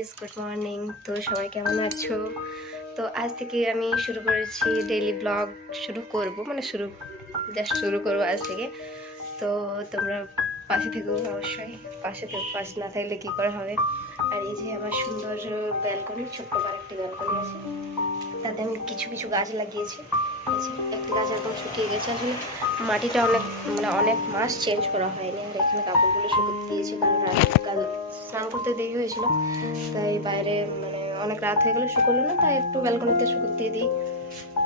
Guys good morning তো সবাই কেমন আছো? তো আজ থেকে আমি শুরু করেছি ডেইলি ব্লগ শুরু করব মানে শুরু জাস্ট শুরু করব আজ থেকে। তো তোমরা পাশে থেকেও অবশ্যই, পাশে থেকে, পাশে না থাকলে কী করে হবে? আর এই যে আমার সুন্দর ব্যালকনি ছোট্ট করে একটি ব্যালকনি আছে, তাতে আমি কিছু কিছু গাছ লাগিয়েছি। একটি গাছ একদম শুকিয়ে গেছে। আসলে মাটিটা অনেক মানে অনেক মাস চেঞ্জ করা হয়নি। আর এখানে কাপড়গুলো শুকোতে দিয়েছি, কারণ রাত, কাল স্নান করতে দেরি হয়েছিল। তাই বাইরে মানে অনেক রাত হয়ে গেলে, শুকোলো না। তাই একটু ব্যালকনিতে শুকোতে দিয়ে দিই।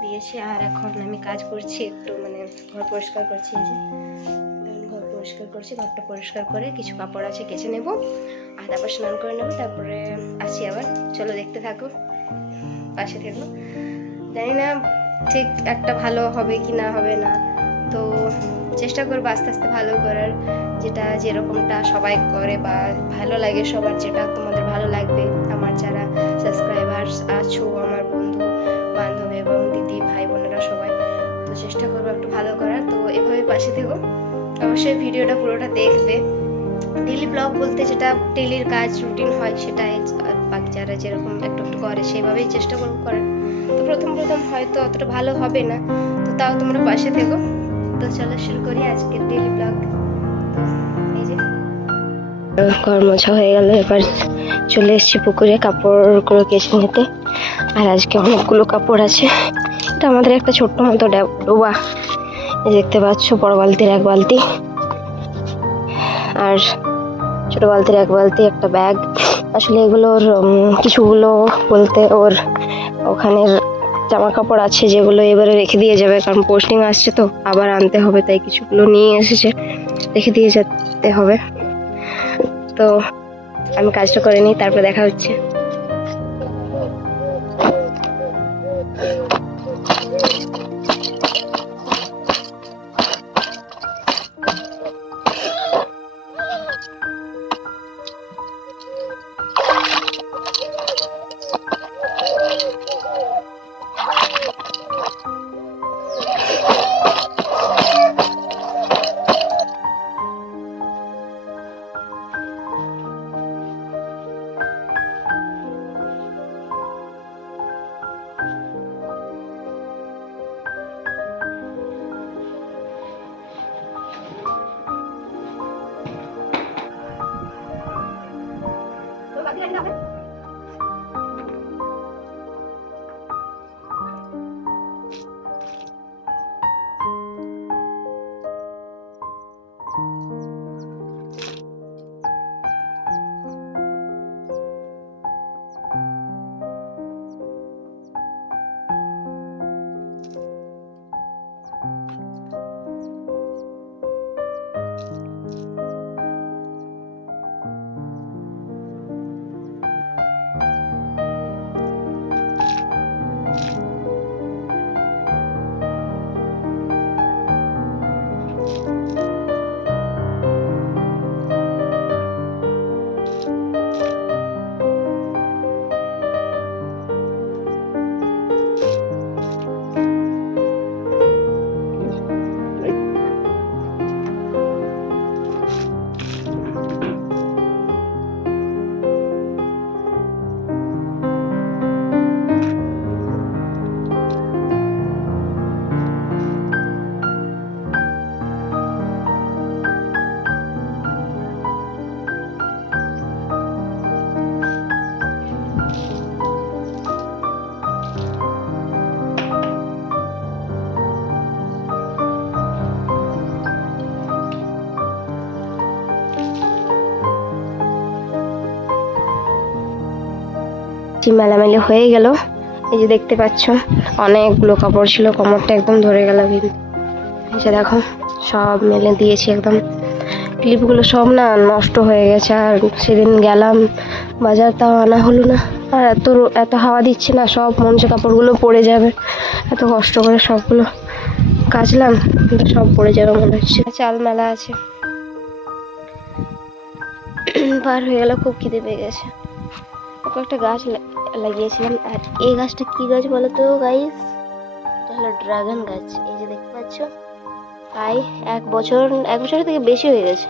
দিয়েছি আর এখন আমি কাজ করছি, একটু মানে ঘর পরিষ্কার করছি যে। ঘর পরিষ্কার করছি, ঘরটা পরিষ্কার করে কিছু কাপড় আছে কেচে নেব। আর তারপর স্নান করে নেব, তারপরে আসি আবার। চলো দেখতে থাকো, পাশে থেকো। জানি না ঠিক একটা ভালো হবে কি না হবে না। তো চেষ্টা করব আস্তে আস্তে ভালো করার, যেটা যেরকমটা সবাই করে বা ভালো লাগে সবার, যেটা তোমাদের ভালো লাগবে। আমার যারা সাবস্ক্রাইবার্স আছো, আমার বন্ধু, বান্ধব এবং দিদি, ভাই বোনেরা সবাই, তো চেষ্টা করব একটু ভালো করার। তো এভাবে পাশে থেকো। অবশ্যই ভিডিওটা পুরোটা দেখবে। ডেলি ব্লগ বলতে যেটা ডেলির কাজ রুটিন হয়, সেটাই। বাকি যারা যেরকম একটু একটু করে, সেভাবেই চেষ্টা করব করার। তো প্রথম প্রথম হয়তো অতটা ভালো হবে না, তো তাও তোমরা পাশে থেকো। তো চলো শুরু করি আজকের ডেলি ব্লগ এই ঘর মোছা হয়ে গেল, এবার চলে এসেছি পুকুরে কাপড়গুলো কেচে নিতে। আর আজকে অনেকগুলো কাপড় আছে। এটা আমাদের একটা ছোট্ট মতো ডোবা। দেখতে পাচ্ছ, বড় বালতির এক বালতি। আর ছোট বালতির এক বালতি একটা ব্যাগ। আসলে এগুলোর কিছুগুলো বলতে ওর ওখানের জামা কাপড় আছে যেগুলো এবারে রেখে দিয়ে যাবে, কারণ পোস্টিং আসছে তো, আবার আনতে হবে, তাই কিছুগুলো নিয়ে এসেছে, রেখে দিয়ে যেতে হবে। তো আমি কাজটা করে নিই, তারপর দেখা হচ্ছে। যে মেলামেলি হয়ে গেল। এই যে দেখতে পাচ্ছ, অনেকগুলো কাপড় ছিল, কোমরটা একদম ধরে গেল কিন্তু এই যে দেখো, সব মেলে দিয়েছি একদম। ক্লিপগুলো সব না নষ্ট হয়ে গেছে, আর সেদিন গেলাম, বাজার তাও আনা হলো না। আর এত এত হাওয়া দিচ্ছে না, সব মনসে কাপড়গুলো পড়ে যাবে। এত কষ্ট করে সবগুলো কাচলাম, কিন্তু সব পড়ে যাবে মনে হচ্ছে। চাল মেলা আছে। পার হয়ে গেল, খুব খিদে পেয়ে গেছে। কয়েকটা গাছ লাগিয়েছিলাম। আর এই গাছটা কি গাছ বলো তো গাইস এটা হলো ড্রাগন গাছ। এই যে দেখতে পাচ্ছ, প্রায় এক বছর, এক বছরের থেকে বেশি হয়ে গেছে।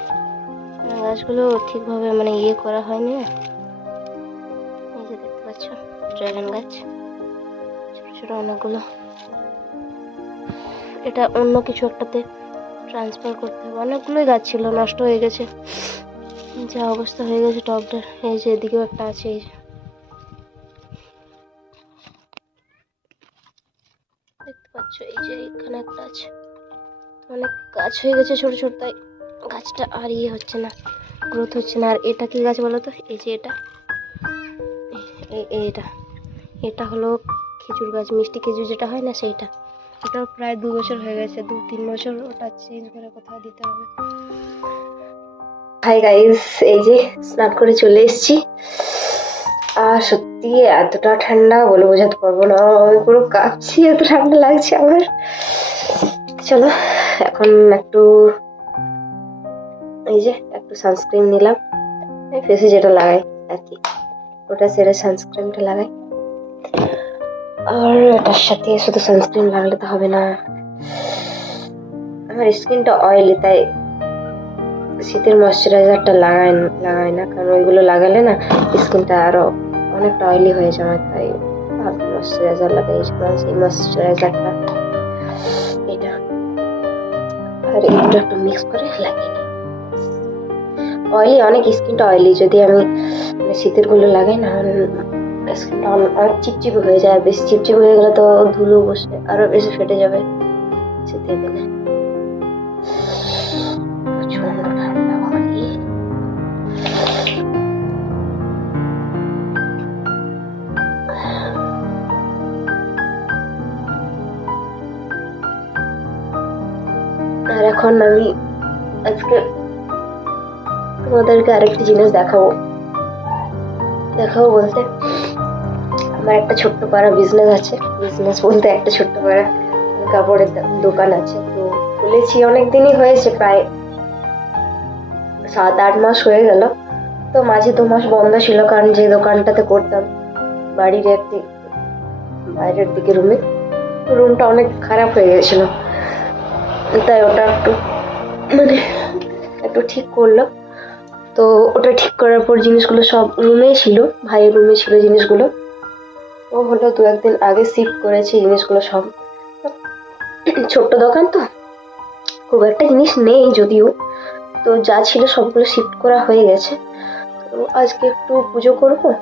মানে গাছগুলো ঠিকভাবে মানে ইয়ে করা হয়নি। না এই যে দেখতে পাচ্ছ ড্রাগন গাছ। ছোট ছোট অনেকগুলো। এটা অন্য কিছু একটাতে ট্রান্সফার করতে হবে। অনেকগুলোই গাছ ছিল, নষ্ট হয়ে গেছে। যা অবস্থা হয়ে গেছে টবটার এই যে এদিকেও একটা আছে, এই যে। পাচ্ছ? এই যে এখানে একটা আছে অনেক গাছ হয়ে গেছে ছোট ছোট, তাই গাছটা আর ইয়ে হচ্ছে না গ্রোথ হচ্ছে না। আর এটা কি গাছ বলো তো? এই যে এটা। এটা। এটা হলো খেজুর গাছ, মিষ্টি খেজুর যেটা হয় না সেইটা। ওটা প্রায় দু বছর হয়ে গেছে, দু, তিন বছর ওটা চেঞ্জ করে কোথাও দিতে হবে। হাই গাইস এই যে স্নান করে চলে এসেছি। আর সত্যি এতটা ঠান্ডা বলে বোঝাতে পারব না। আমি পুরো কাঁপছি, এত ঠান্ডা লাগছে আমার। চলো, এখন একটু এই যে একটু সানস্ক্রিন নিলাম। ফেসে যেটা লাগাই, আর কি। ওটা সেরে সানস্ক্রিনটা লাগাই। আর এটার সাথে শুধু সানস্ক্রিন লাগালে তো হবে না। আমার স্কিনটা অয়েলি তাই শীতের ময়শ্চারাইজারটা লাগাই লাগাই না, কারণ ওইগুলো লাগালে না স্কিনটা আরও অনেকটা অয়েলি হয়ে আমার, তাই ময়শ্চারাইজার লাগাই এই ময়শ্চারাইজারটা এটা, আর এইটা একটু মিক্স করে লাগিয়ে নিই। অয়েলি অনেক স্কিনটা অয়েলি যদি আমি মানে শীতেরগুলো লাগাই, না স্কিনটা অনেক চিপচিপ হয়ে যায় বেশি চিপচিপে হয়ে গেলে তো ধুলো বসে আরও বেশি ফেটে যাবে শীতের দিনে এখন আমি আজকে তোমাদেরকে আরেকটি জিনিস দেখাবো। দেখাবো বলতে আমার একটা ছোট্ট পাড়া বিজনেস আছে। বিজনেস বলতে একটা ছোট্ট পাড়া কাপড়ের দোকান আছে। তো খুলেছি অনেক দিনই হয়েছে, প্রায় সাত আট মাস হয়ে গেল। তো মাঝে দু মাস বন্ধ ছিল, কারণ যে দোকানটাতে করতাম, বাড়ির একটি, বাইরের দিকে রুমে রুমটা অনেক খারাপ হয়ে গেছিল। তাই ওটা একটু মানে একটু ঠিক করলাম তো ওটা ঠিক করার পর জিনিসগুলো সব রুমেই ছিল, ভাইয়ের রুমে ছিল জিনিসগুলো। ও হলো দু একদিন আগে শিফট করেছে জিনিসগুলো সব। ছোট্ট দোকান তো, খুব একটা জিনিস নেই যদিও। তো যা ছিল সবগুলো শিফট করা হয়ে গেছে। তো আজকে একটু পুজো করব।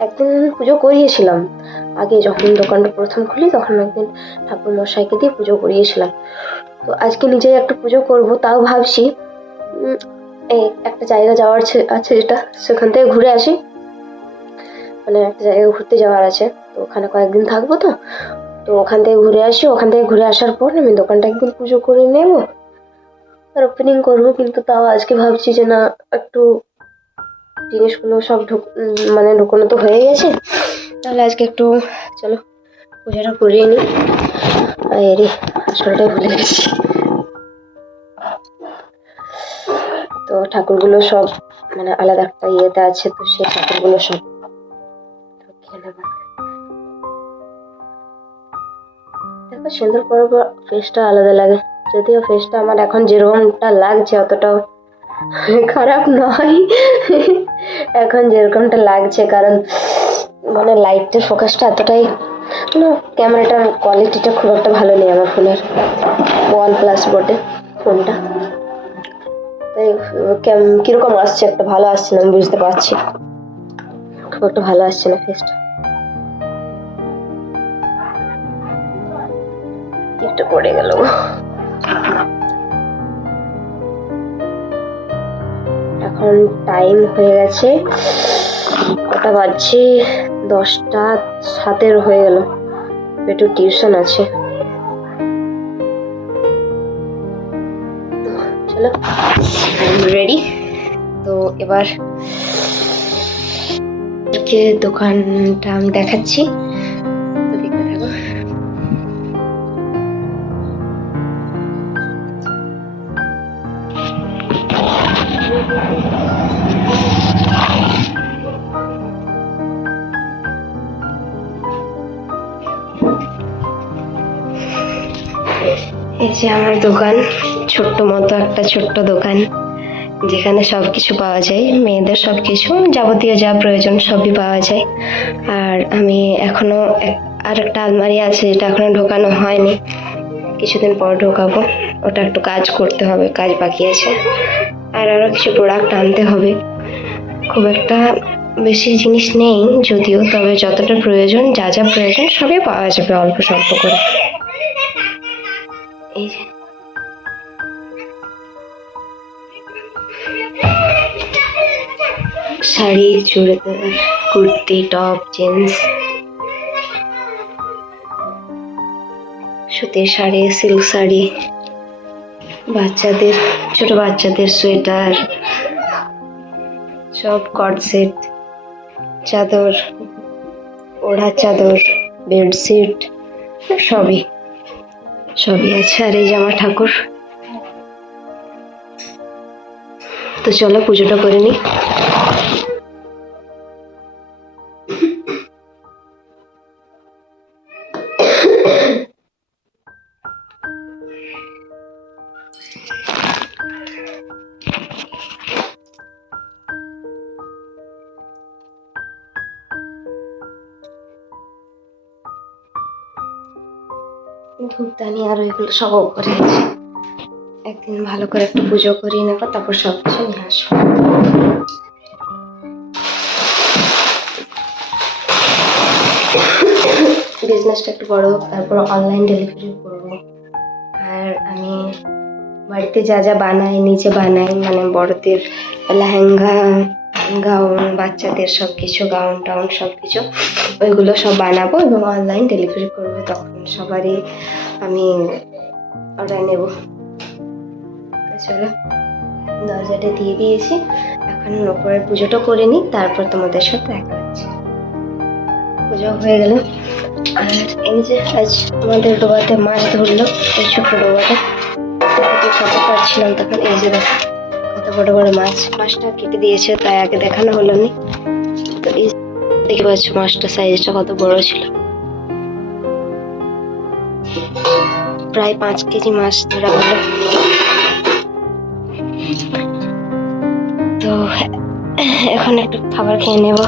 একদিন পুজো করিয়েছিলাম। আগে যখন দোকানটা প্রথম খুলি, তখন একদিন ঠাকুর মশাইকে দিয়ে পুজো করিয়েছিলাম। তো আজকে নিজেই একটু পুজো করব, তাও ভাবছি। এই একটা জায়গা যাওয়ার আছে যেটা, সেখান থেকে ঘুরে আসি। মানে একটা জায়গায় ঘুরতে যাওয়ার আছে, তো ওখানে কয়েকদিন থাকব তো। তো ওখান থেকে ঘুরে আসি, ওখান থেকে ঘুরে আসার পর আমি দোকানটা একদিন পুজো করে নেব। আর ওপেনিং করব, কিন্তু তাও আজকে ভাবছি যে না, একটু জিনিসগুলো সব ঢুক মানে ঢুকোনো তো হয়ে গেছে। তাহলে আজকে একটু, চলো, পুজোটা করিয়ে নিই। আরে আসলটাই ভুলে গেছি। তো ঠাকুরগুলো সব মানে আলাদা একটা ইয়েতে আছে, তো সেই ঠাকুরগুলো সব দেখো সুন্দর পর ফেসটা আলাদা লাগে। যদিও ফেসটা আমার এখন যেরকমটা লাগছে অতটাও খারাপ নয়। এখন যেরকমটা লাগছে, কারণ মানে লাইটের ফোকাসটা এতটাই না ক্যামেরাটার কোয়ালিটিটা খুব একটা ভালো নেই আমার ফোনের। ওয়ান প্লাস বটে ফোনটা। তাই কেম- কীরকম আসছে? একটা ভালো আসছে না, আমি বুঝতে পারছি খুব একটা ভালো আসছে না ফেসটা পড়ে গেল। এখন টাইম হয়ে গেছে। কটা বাজছে? দশটা, সাতের হয়ে গেল। একটু টিউশন আছে। চলো রেডি তো এবার দোকানটা আমি দেখাচ্ছি। যে আমার দোকান, ছোট্ট মতো একটা ছোট্ট দোকান, যেখানে সব কিছু পাওয়া যায়, মেয়েদের সব কিছু যাবতীয় যা প্রয়োজন সবই পাওয়া যায়। আর আমি এখনও এক- আর একটা আলমারি আছে যেটা এখনও ঢোকানো হয়নি। কিছুদিন পর ঢোকাবো, ওটা একটু কাজ করতে হবে, কাজ বাকি আছে। আর আরও কিছু প্রোডাক্ট আনতে হবে। খুব একটা বেশি জিনিস নেই যদিও, তবে যতটা প্রয়োজন, যা যা প্রয়োজন সবই পাওয়া যাবে অল্প স্বল্প করে। যে শাড়ি, চুড়িদার, কুর্তি, টপ, জিন্স। সুতির শাড়ি, সিল্ক শাড়ি। বাচ্চাদের, ছোট বাচ্চাদের সোয়েটার। সব কট সেট চাদর, ওড়া চাদর, বেডশিট, সবই। সবই আছে আর এই যে আমার ঠাকুর। তো চলো পুজোটা করে নিই। আর ওইগুলো সব করে একদিন ভালো করে একটু পুজো করিয়ে নেব, তারপর সব কিছু নিয়ে আসব। বিজনেসটা একটু বড় হোক, তারপর অনলাইন ডেলিভারি করব। আর আমি বাড়িতে যা যা বানাই, নিজে বানাই মানে বড়দের লেহেঙ্গা, গাউন, বাচ্চাদের সব কিছু, গাউন টাউন সব কিছু, ওইগুলো সব বানাবো এবং অনলাইন ডেলিভারি করব তখন। সবারই আমি অর্ডার নেব। চলো, দরজাটা দিয়ে দিয়েছি। এখন ওপরের পুজোটা করে নিই, তারপর তোমাদের সাথে দেখা হচ্ছে। পুজো হয়ে গেল। আর এই যে আজ আমাদের ডোবাতে মাছ ধরলো, এই ছোট ডোবাতে ফটো পাচ্ছিলাম তখন, এই যে দেখো, কত বড় বড় মাছ। মাছটা কেটে দিয়েছে, তাই আগে দেখানো হলো নি। তো দেখতে পাচ্ছ মাছটা সাইজটা কত বড় ছিল। প্রায় পাঁচ কেজি মাছ ধরা হলো তো এখন একটু খাবার খেয়ে নেব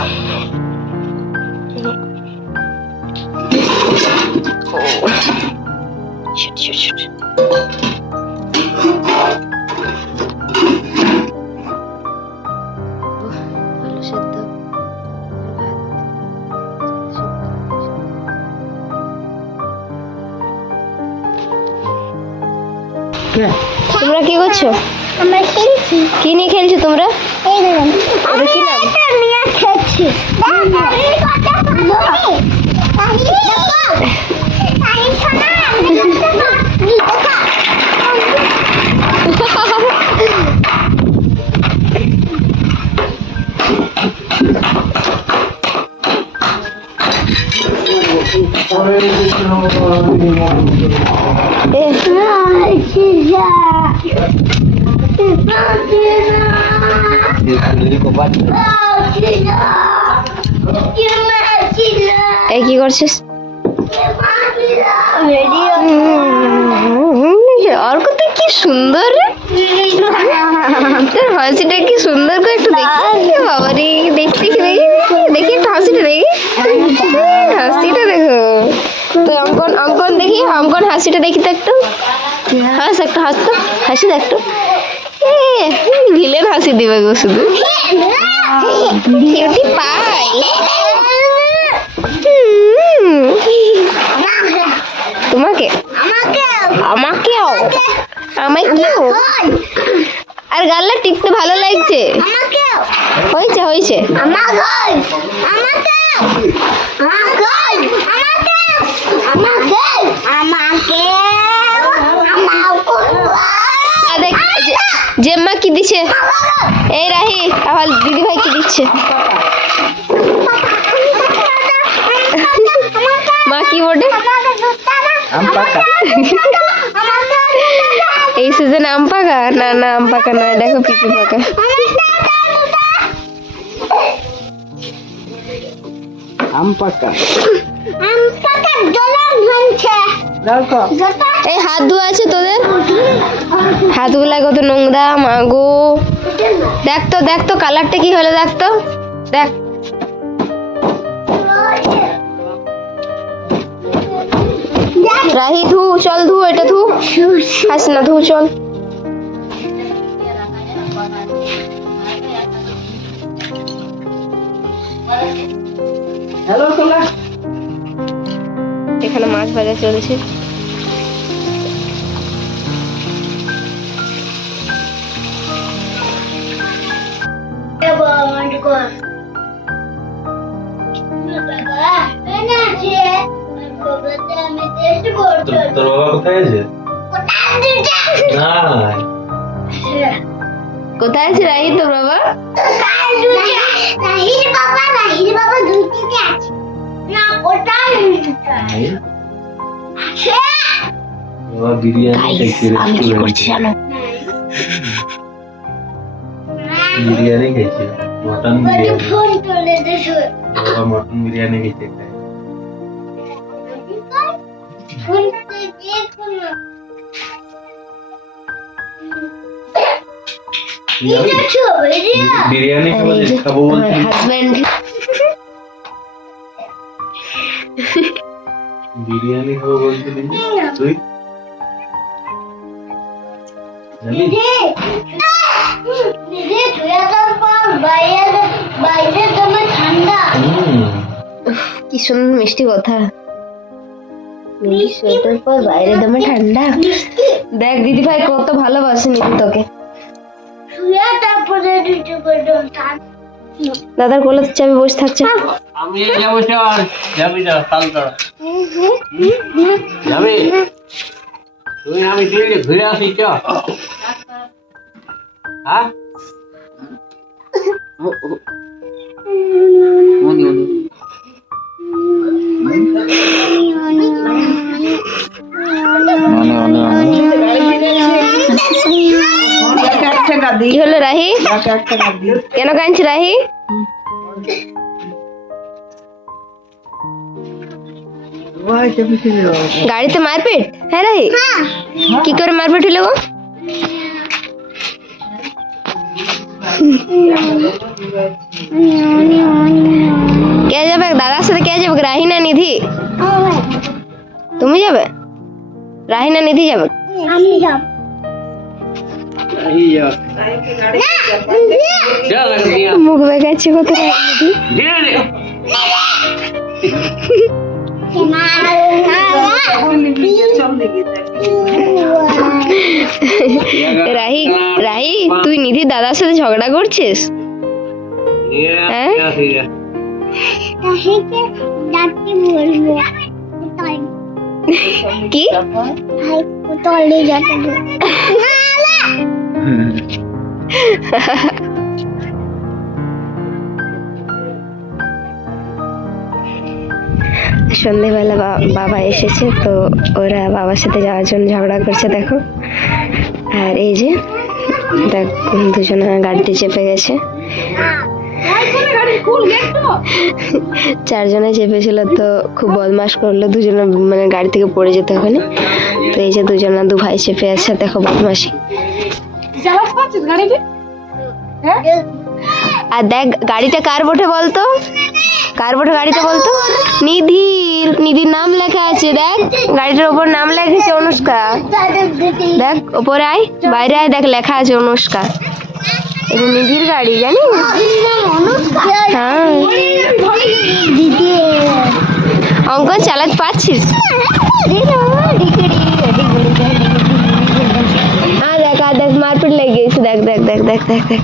শুট, শুট, শুট। করছ আমরা খেলছি কি নিয়ে খেলছো তোমরা এই দেখুন ওটা কি নাম? এটা নিয়ে খেলছি এ এই কি করছিস? অর্ক তুই কি সুন্দর তোর হাসিটা কি সুন্দর করে একটু দেখি। বাবা রে, দেখি দেখি দেখি দেখি একটু হাসিটা দেখি। হাসিটা দেখো। তো অঙ্কন অঙ্কন দেখি, অঙ্কন হাসিটা দেখি তো একটু। হাস একটু হাস তো, হাসি একটু। ভিলেন হাসি দিবে গো শুধু কিউটি পাই তোমাকে? আমাকেও। আমাকেও? আর গাল্লা টিপতে ভালো লাগছে? হয়েছে হয়েছে। আর দেখ যে- জেম্মা কি দিছে? এই রাহি আবার দিদি ভাই কি দিচ্ছে। মা কি বোর্ডে এই সিজনে আম পাকা? না না আম পাকা নয় দেখো পিপি পাকা। আম পাকা। এই হাত ধোয়া আছে তোদের? হাতগুলা কত নোংরা মাগো। দেখ তো দেখ তো কালারটা কি হলো দেখ তো। দেখ। রাহি ধু চল ধু এটা ধু। খাস না ধু চল। হ্যালো সোলা এখানে মাছ ভাজা চলছে। তোর বাবা কোথায় আছে? না কোথায় আছে রাহি তোর বাবা? নাই। বিরিয়ানি খাইছে রেস্টুরেন্টে বিরিয়ানি খাইছে মটন বিরিয়ানি। বাবা মটন বিরিয়ানি খাইছে খায় বিরিয়ানি? খাব হাজব্যান্ড বিরিয়ানি খাব বলছিলি তুই? কি সুন্দর মিষ্টি কথা। সোয়েটার পর বাইরে দমে ঠান্ডা। দেখ দিদি ভাই কত ভালোবাসে নিদি তোকে। শুয়ে তারপরে দুটো করে ঠান্ডা দাদার কোলে চাবি বসে থাকছে। আমি যাব যাবি তো কাল তো যাবি তুই আমি দিল্লি ঘুরে আসি চ। হ্যাঁ? কি হলো রাহি? কেন কাঁদছি রাহি? গাড়িতে মারপিট হ্যাঁ রাহি কি করে মারপিট হলো গো কে যাবে দাদার সাথে কে যাবে রাহি না নিধি তুমি যাবে রাহি না নিধি যাবে আমি যাব চল এখন দিয়া মুখ বেগাচ্ছে কত নিধি ধীরে ধীরে রাহি রাহি তুই নিধি দাদার সাথে ঝগড়া করছিস? হ্যাঁ? কি? তলে যেতে সন্ধেবেলা বাবা এসেছে, তো ওরা বাবার সাথে যাওয়ার জন্য ঝগড়া করছে, দেখো। আর এই যে, দেখ, দুজনে গাড়িতে চেপে গেছে। চারজনে চেপেছিল, তো খুব বদমাস করল, দুজনে মানে গাড়ি থেকে পড়ে যেত ওখানে। তো এই যে দুজনা দু ভাই চেপে আছে, দেখো বদমাসি আর দেখ, গাড়িটা কার বটে বলতো? কার বটে গাড়িটা বলতো? নিধির নিধির নাম লেখা আছে, দেখ। গাড়িটার উপর নাম লেখেছে অনুষ্কা। দেখ, ওপরে আয়, বাইরে আয়, দেখ, লেখা আছে অনুষ্কা। এটা নিধির গাড়ি জানি হ্যাঁ। অঙ্কন চালাতে পারছিস হ্যাঁ দেখ আর দেখ, মারপিট লেগে গেছে, দেখ দেখ দেখ দেখ দেখ দেখ।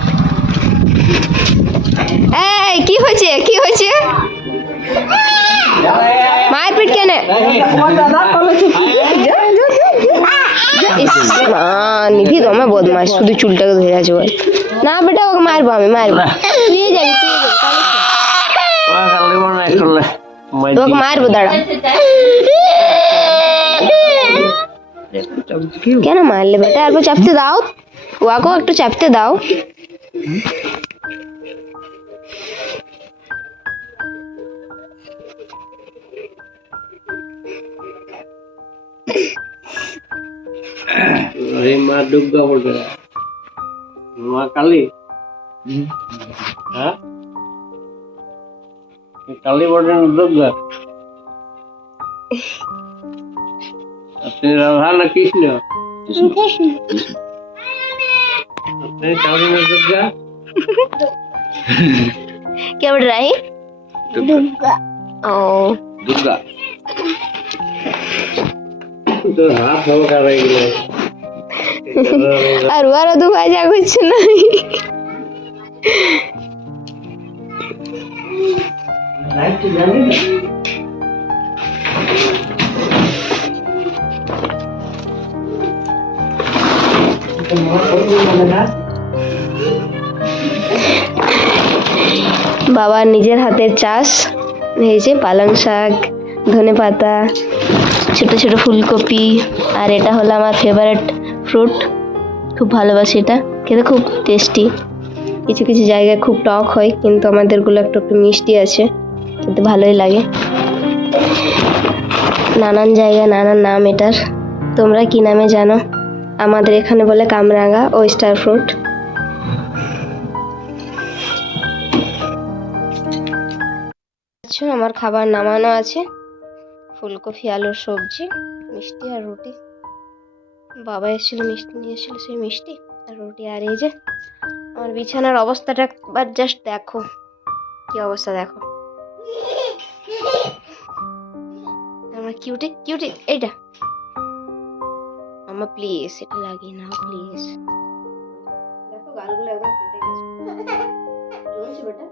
এই, কি হয়েছে? কি হয়েছে? মারপিট কেন ইস, না নিধি দমে বদমাস শুধু চুলটাকে ধরে আছে বল না বেটা ওকে মারবো আমি মারবো তুই যাবি তুই যাবি কালি মনে করলে তোকে মারবো দাঁড়া কেন মারলে বেটা একটু চাপতে দাও ওয়াকেও একটু চাপতে দাও pernah duga udah dua kali. Hmm. Kali udah duga tapi rahana kisnya kisnya tapi kali duga क्या बढ़ रहा है दुगा ओ दुगा तो हाथ हवा कर रही है দু ভাই যা করছে না বাবা নিজের হাতের চাষ যে পালং শাক ধনে পাতা ছোট ছোট ফুলকপি, আর এটা হলো আমার ফেভারিট ফ্রুট খুব ভালোবাসি এটা। খেতে খুব টেস্টি কিছু কিছু জায়গায় খুব টক হয়, কিন্তু আমাদেরগুলো একটু একটু মিষ্টি আছে। কিন্তু ভালোই লাগে। নানান জায়গায় নানান নাম এটার। তোমরা কি নামে জানো? আমাদের এখানে বলে কামরাঙা ও স্টার ফ্রুট আচ্ছা আমার খাবার নামানো আছে। ফুলকপি, আলুর সবজি, মিষ্টি আর রুটি। বাবা এসেছিল মিষ্টি নিয়ে এসেছিল সেই মিষ্টি আর রুটি আর এই যে আমার বিছানার অবস্থাটা একবার জাস্ট দেখো। কি অবস্থা দেখো? আমার কিউটি কিউটি এইটা। আমার প্লিজ এটা লাগিয়ে নাও প্লিজ দেখো গালগুলো একদম ফেটে গেছে। বেটা।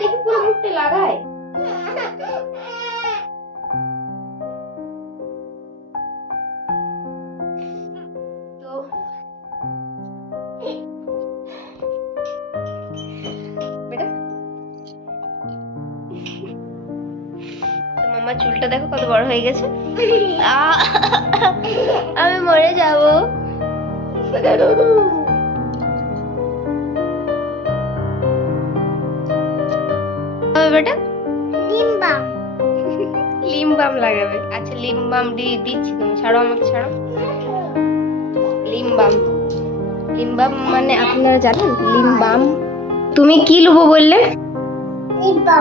দেখি পুরো মুখটা লাগায়। তো মামার চুলটা দেখো কত বড় হয়ে গেছে। আমি মরে যাব। বেটা? নিম্বা লিমবাম লাগাবে। আচ্ছা লিম বাম দিচ্ছি তুমি ছাড়ো আমাকে ছাড়ো। লিম বাম লিম বাম মানে আপনারা জানেন? লিম বাম তুমি কি লুবো বললে? নিম্বা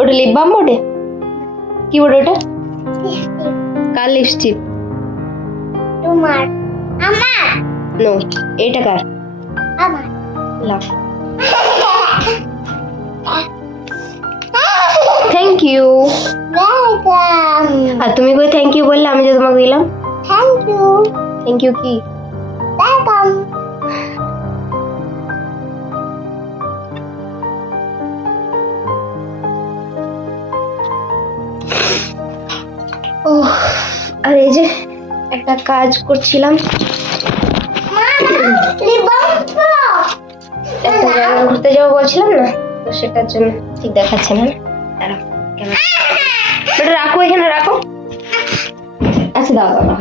ওটা লিপ বাম ওটে কি ওটা ওটা কার লিপস্টিক তোমার। আমার। নো এইটা কার? আমার। লাভ। থ্যাংক ইউ ওয়েলকাম আর তুমি কই থ্যাংক ইউ বললে আমি যে তোমাকে দিলাম? থ্যাংক ইউ থ্যাংক ইউ কি? ওয়েলকাম আর এই যে একটা কাজ করছিলাম। একটা ঘুরতে যাব বলছিলাম না? তো সেটার জন্য ঠিক দেখাচ্ছে না। ওটা রাখো এখানে রাখো। আচ্ছা দাও দাও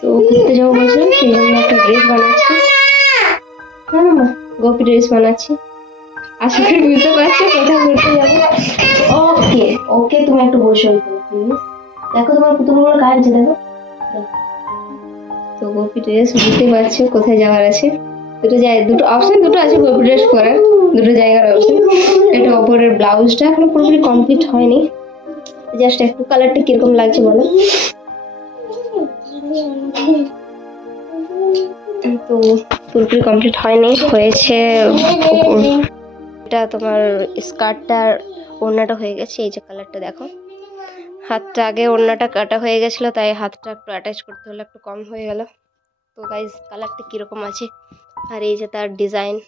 তো ঘুরতে যাব বলছিলাম সেই জন্য একটা ড্রেস বানাচ্ছি। না না গোপি ড্রেস বানাচ্ছি। আশা করি বুঝতে পারছ কোথায় ঘুরতে যাব। ওকে ওকে তুমি একটু বসে প্লিজ দেখো তোমার পুতুলগুলো কাটছে দেখো। তো গোপি ড্রেস বুঝতে পারছ কোথায় যাওয়ার আছে। দুটো জায়গা দুটো অপশন দুটো আছে গোপি ড্রেস পরার। দুটো জায়গার অপশন এটা ওপরের ব্লাউজটা এখনও পুরোপুরি কমপ্লিট হয়নি। জাস্ট একটু কালারটা কীরকম লাগছে বলো। তো পুরোপুরি কমপ্লিট হয়নি। হয়েছে এটা তোমার স্কার্টটার ওড়নাটা হয়ে গেছে, এই যে কালারটা দেখো। হাতটা আগে ওড়নাটা কাটা হয়ে গেছিল, তাই হাতটা একটু অ্যাটাচ করতে হলে, একটু কম হয়ে গেল। তো গাইজ কালারটা কীরকম আছে? আর এই যে তার ডিজাইন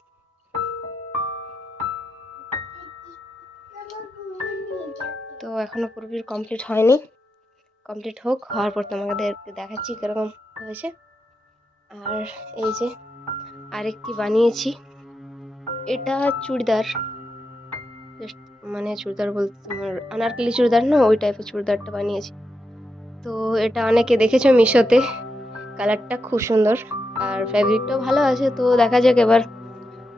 তো এখনও পুরোপুরি কমপ্লিট হয়নি। কমপ্লিট হোক, হওয়ার পর তোমাদের দেখাচ্ছি কীরকম হয়েছে। আর এই যে আরেকটি বানিয়েছি। এটা চুড়িদার। মানে চুড়িদার বলতে তোমার আনারকলি চুড়িদার না, ওই টাইপের চুড়িদারটা বানিয়েছি। তো এটা অনেকে দেখেছ মিশোতে, কালারটা খুব সুন্দর আর ফ্যাব্রিকটাও ভালো আছে, তো দেখা যাক এবার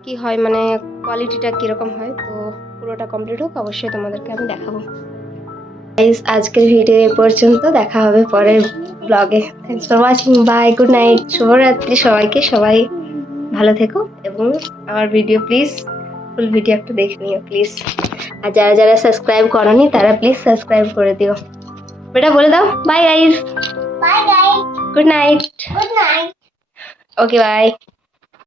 কি হয় মানে কোয়ালিটিটা কীরকম হয়। তো পুরোটা কমপ্লিট হোক, অবশ্যই তোমাদেরকে আমি দেখাবো। আজকের ভিডিও এ পর্যন্ত দেখা হবে পরের ব্লগে thanks for watching bye good night শুভরাত্রি সবাইকে, সবাই ভালো থেকো এবং আমার ভিডিও প্লিজ ফুল ভিডিও একটু দেখে নিও প্লিজ আর যারা যারা সাবস্ক্রাইব করনি তারা প্লিজ সাবস্ক্রাইব করে দিও। বেটা বলে দাও। Bye guys Bye guys. Good night Good night. Okay bye